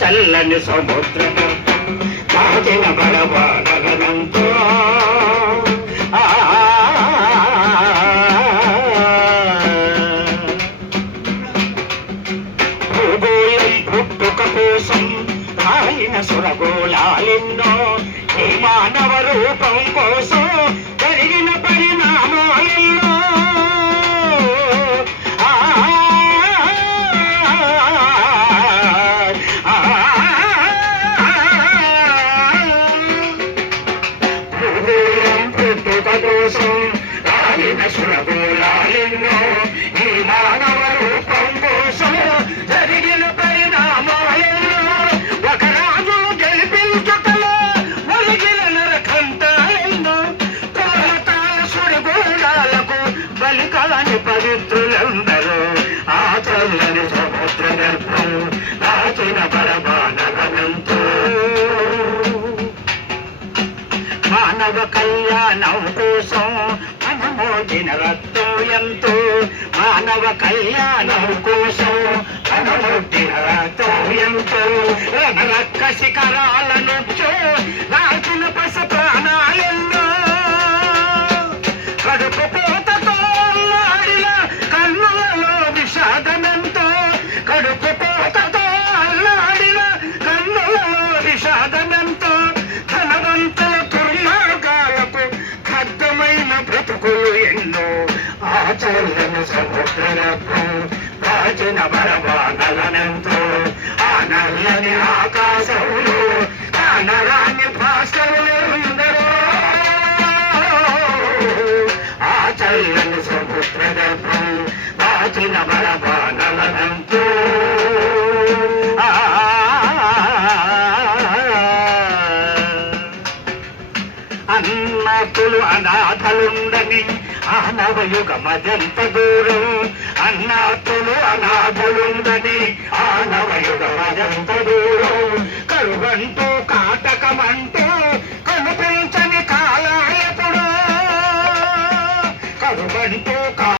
చల్లని సముద్రం దాచిన బలవానంతో భూగోళం పుట్టుక కోసం రాలిన సురగోళాలెన్నో ఈ మానవ రూపం కోసం జరిగిన పరిణామాలెన్నో కోసం రాలిన సురగోళాలెన్నో ఈ మానవ రూపం కోసం జరిగిన పరిణామాలెన్నో ఒక రాజు గెలిపించుటలో ఒలిగిన నరకంతాలెన్నో తోలతాల సురగోళాలకు బలికాని పవిత్రులందరూ ఆ చల్లని సముద్ర గర్భం దాచిన పరమానగనంతో మానవ కళ్యాణం కోసం మనమోదిన రక్తం ఎంతో మానవ కళ్యాణం కోసం మనమోదిన రక్తం ఎంతో రణరక్క శిఖరాల నుంచో రాజుల పస ప్రాణాలెన్నో కడుపు పోతతో అల్లాడిన కన్నులలో విషాదనంతో కడుపు పోతతో అల్లాడిన కన్నులలో విషాదనంతో ధనవంతుల బ్రతుకులు ఎన్నో ఆ చల్లని సముద్రపు దాచిన బలవానలనంతో ఆ నల్లని ఆకాశంలో ఆ నరాన్ని భాషలందరూ ఆ చల్లని సముద్రపు దాచిన బలవానలనంతో అన్నాతులు అనాథలుండని ఆనవయుగమదెంత దూరం అన్నాతులు అనాథలుండని ఆనవయుగమదెంత దూరం కరువంటూ కాటకమ